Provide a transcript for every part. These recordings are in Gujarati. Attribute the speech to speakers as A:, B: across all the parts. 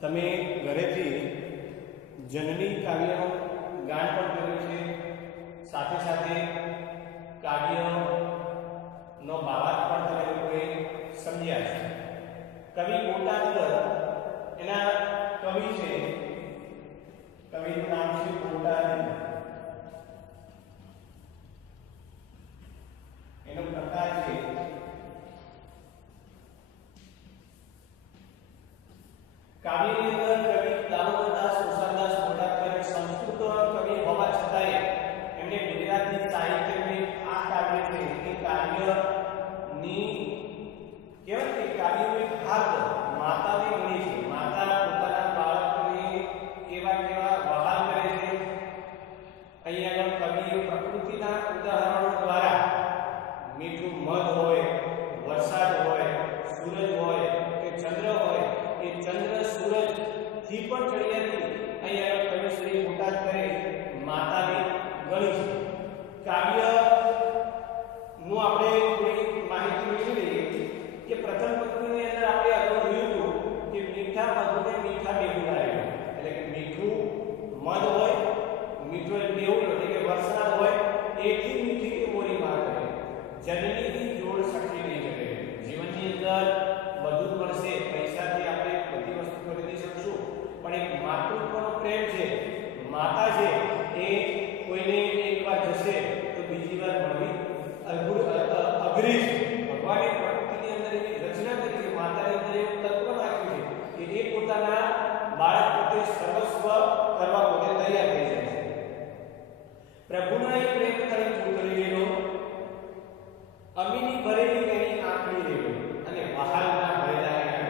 A: તમે ઘરેથી જનની કાવ્ય ગાન પણ કર્યું છે. સાથે સાથે કાવ્યનો ભાવાર્થ પણ તમે લોકોએ સમજ્યા છે. કવિ બોટાદકર એના કવિ છે. કવિનું નામ છે બોટાદ કાવ્યની અંદર થી પણ ચડિયાતી અહીંયા આગળ કવિ શ્રી બોટાદ કરે માતાને ગણી છે. કાવ્યનું આપણે થોડી માહિતી મેળવી લઈએ કે પ્રથમ પંક્તિની અંદર આપણે અગાઉ જોયું હતું કે મીઠા મધુને મીઠા મેઘું એટલે કે મીઠું મધ હોય, મીઠું એટલે એવું એટલે કે વરસાદ હોય, એથી મીઠી કે મોરી માં કરે જનનીથી જોડ શક્તિ નહીં કરે જીવનની અંદર બધું જ મળશે પૈસાથી આપણે બધી વસ્તુ ખરીદી શકશું પણ એક માતૃત્વનો પ્રેમ છે માતા છે એ કોઈને એકવાર જશે તો બીજી વાર મળવી અઘરું- અઘરી છે ભગવાને પ્રકૃતિની અંદર એવી રચના કરી માતાની અંદર એવું તત્વ નાખ્યું છે કે એ પોતાના બાળક પ્રત્યે સર્વસ્વ કરવા પોતે તૈયાર થઈ જાય છે. પ્રભુના એ પ્રેમ ચૂંટણી લેલો અમીની ભરેલી એની આંખની રેલો અને બહારના ભરેલા એના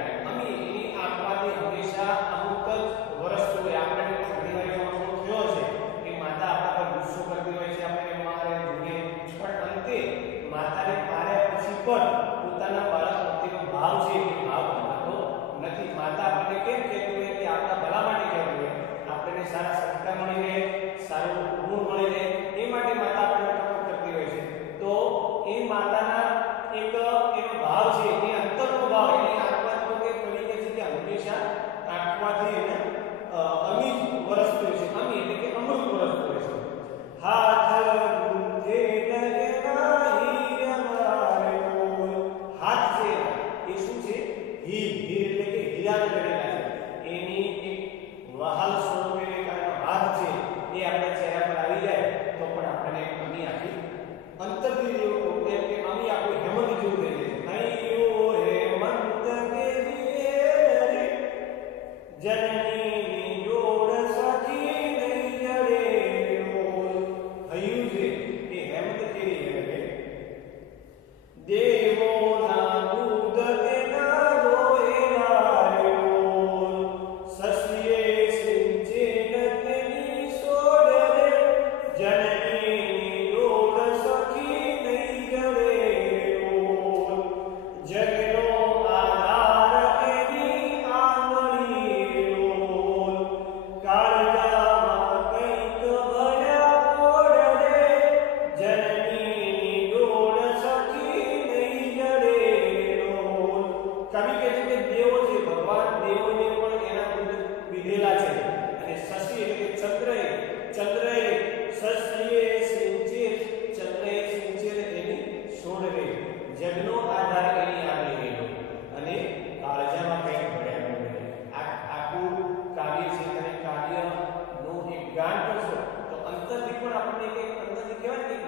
A: આંખમાંથી હંમેશા અમુક જ વરસતું હોય આપણે ઘણી વાર એવો અનુભવ થયો છે કે માતા આપણા પર ગુસ્સો કરતી હોય છે આપણે એમ મારે જુએ પણ અંતે માતાને માર્યા પછી પણ પોતાના બાળક પ્રત્યેનો ભાવ છે એ ભાવ બદલાતો નથી. માતા આપણને કેમ કહેતું હોય કે આપણા ભલા માટે કહેતું હોય? આપણને સારા સંસ્કાર મળી રહે, સારું ગુણ મળી રહે, એ માટે માતા આપણને ટકોર કરતી હોય છે. તો એ માતાના એક એનો ભાવ છે, એ અંતરનો ભાવ એની આંખમાં તો કે કવિ છે કે હંમેશા આત્માથી એને અમિત વરસતું છે. અમી એટલે કે અમૃત વરસતું એ શું છે? હીલ હીલ એટલે કે હીરા જડેલા છે. એની એક વહાલ સ્વરૂપે કારણે ભાગ છે, એ આપણા ચહેરા પર આવી જાય, તો પણ આપણને અમી આખી અંતરથી જેવું કે અમી આખું જેવું થઈ જાય નહીં હેમંત કેરીએ જનની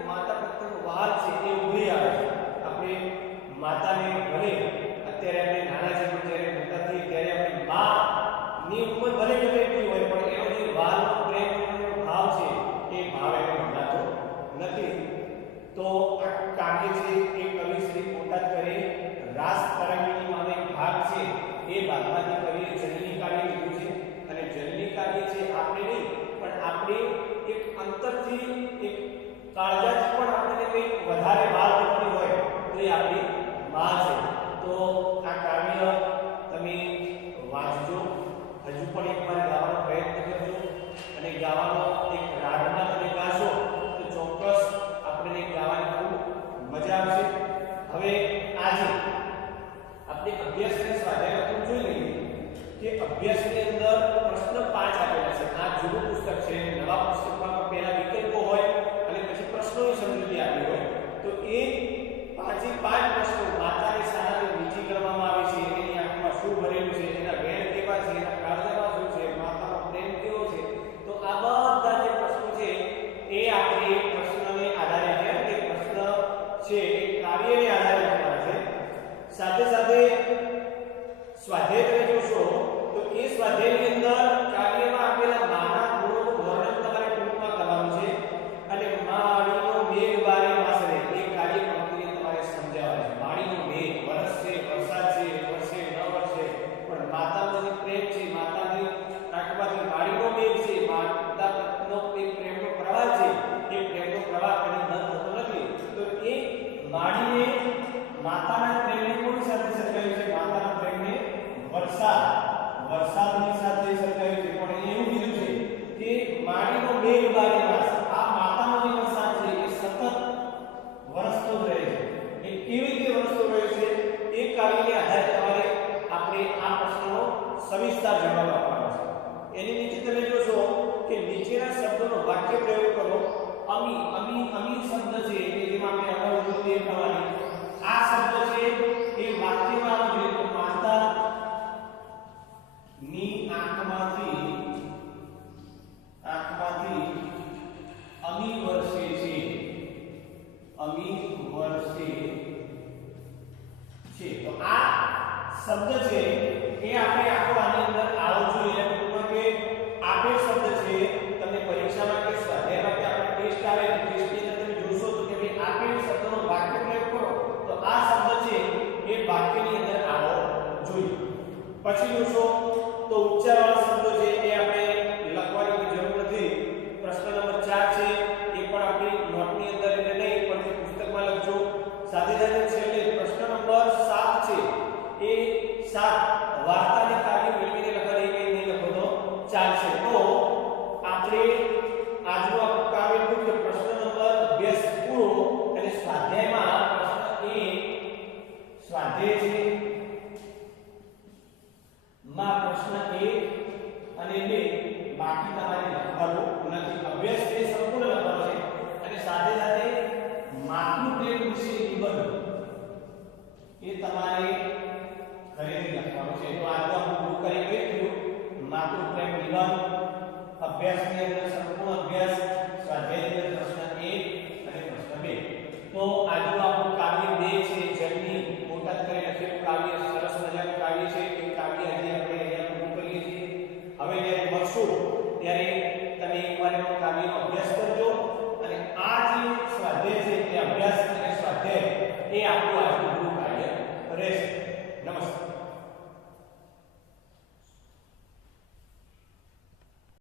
A: माता વધારે બાર કરતી હોય, તો એ આપણી માં છે. તો આ કાવ્ય તમે વાંચજો. હજુ પણ એક વાર ગાવાનો પ્રયત્ન કરજો. અને ગાવાનો એક રાગમાં તમે ગાશો, તો ચોક્કસ આપણે ગાવાની ખૂબ મજા આવશે. હવે આજે આપણે અભ્યાસને સ્વાધ્યાય જોઈ લઈએ કે અભ્યાસની અંદર અમી અમી અમી શબ્દ છે કે જેમાં આપણે અગાઉ ઉલ્લેખ કરવાની આ શબ્દ છે એ વાક્યમાં માત્ર પ્રેમ નિવાન અભ્યાસની અંદર સંપૂર્ણ અભ્યાસ સ્વાધ્યાયની અંદર પ્રશ્ન 1 અને પ્રશ્ન 2 તો આજનું આપણું કાવ્ય બે છે, જેમની મોટા કરી લખેલું કાવ્ય, સરસ મજાનું કાવ્ય છે, એ કાવ્ય આજે આપણે અહીંયા પૂરું કરીએ છીએ. હવે જ્યારે મળશો, ત્યારે તમે એકવાર એનો કાવ્યનો અભ્યાસ કરજો અને આ જે સ્વાધ્યાય છે તે અભ્યાસ અને સ્વાધ્યાય, એ આપણું આજનું ગુરુ કાર્ય રહેશે.